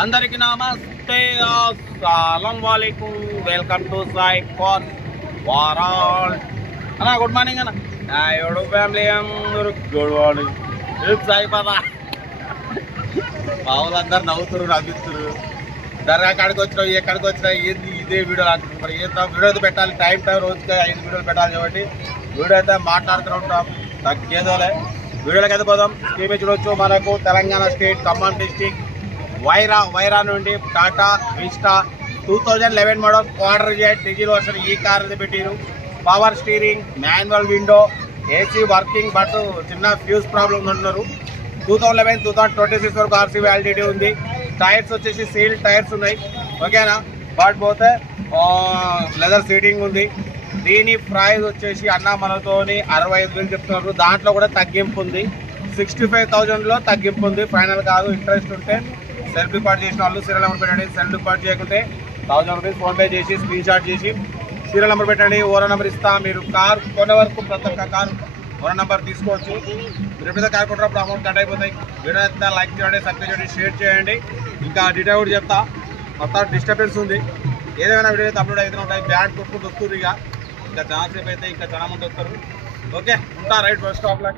అందరికి నమస్తే అస్సలం వాలేకుం వెల్కమ్ టు సాయి ఫార్ వారాల్. అన్న గుడ్ మార్నింగ్ అన్న. నా ఎవడు ఫ్యామిలీ అందరూ గుడ్ మార్నింగ్. సాయి పదా అందరు నవ్వుతురు నవ్విస్తురు. దర్గా కాడికి వచ్చినావు ఎక్కడికి వచ్చినా ఏంది ఇదే వీడియో అంటున్నారు. మరి ఏం వీడియో పెట్టాలి టైం టైం రోజుకి ఐదు వీడియోలు పెట్టాలి కాబట్టి వీడియో అయితే మాట్లాడుతూ ఉంటాం. తగ్గేదోలే. వీడియోలకి అయితే పోదాం టీవీ చూడొచ్చు మనకు తెలంగాణ స్టేట్ ఖమ్మం డిస్టిక్ వైరా వైరా నుండి Tata Vista two thousand eleven model Quadrajet diesel version ఈ కార్ అయితే పెట్టారు. Power steering manual window AC working but చిన్న ఫ్యూజ్ ప్రాబ్లమ్ ఉన్నారు two thousand eleven two thousand twenty six వరకు ఆర్సీ వ్యాలిడిటీ ఉంది. టైర్స్ వచ్చేసి seal tyres ఉన్నాయి. ఓకేనా బట్ పోతే లెదర్ సీటింగ్ ఉంది. దీని ప్రైస్ వచ్చేసి అన్న మనతోని అరవై ఐదు వేలు చెప్తున్నారు. దాంట్లో కూడా తగ్గింపు ఉంది. సిక్స్టీ ఫైవ్ థౌజండ్లో తగ్గింపు ఉంది. ఫైనల్ కాదు. ఇంట్రెస్ట్ ఉంటే సెల్ఫ్ రికార్డ్ చేసిన వాళ్ళు సీరియల్ నెంబర్ పెట్టండి. సెల్ఫ్ రికార్డ్ చేయకుంటే థౌసండ్ రూపీస్ ఫోన్పే చేసి స్క్రీన్ షాట్ చేసి సీరియల్ నెంబర్ పెట్టండి. ఓరో నెంబర్ ఇస్తా. మీరు కార్ కొన్న వరకు ప్రతి ఒక్క కార్ ఓరో నెంబర్ తీసుకోవచ్చు. మీరు ఎప్పుడైతే కార్ కొట్టినప్పుడు అమౌంట్ కట్ అయిపోతాయి. వీడియో ఎంత లైక్ చేయండి సబ్స్క్రైబ్ చేయండి షేర్ చేయండి. ఇంకా డీటెయిల్ కూడా చెప్తా. మొత్తం డిస్టర్బెన్స్ ఉంది. ఏదైనా వీడియో అయితే అప్లోడ్ అయితే ఉంటాయి. బ్యాడ్ కొట్టుకుంటూ వస్తుంది ఇక. ఇంకా చాలా సేపు అయితే ఇంకా చాలా మంది వస్తారు. ఓకే ఉంటా రైట్ బస్ స్టాప్లో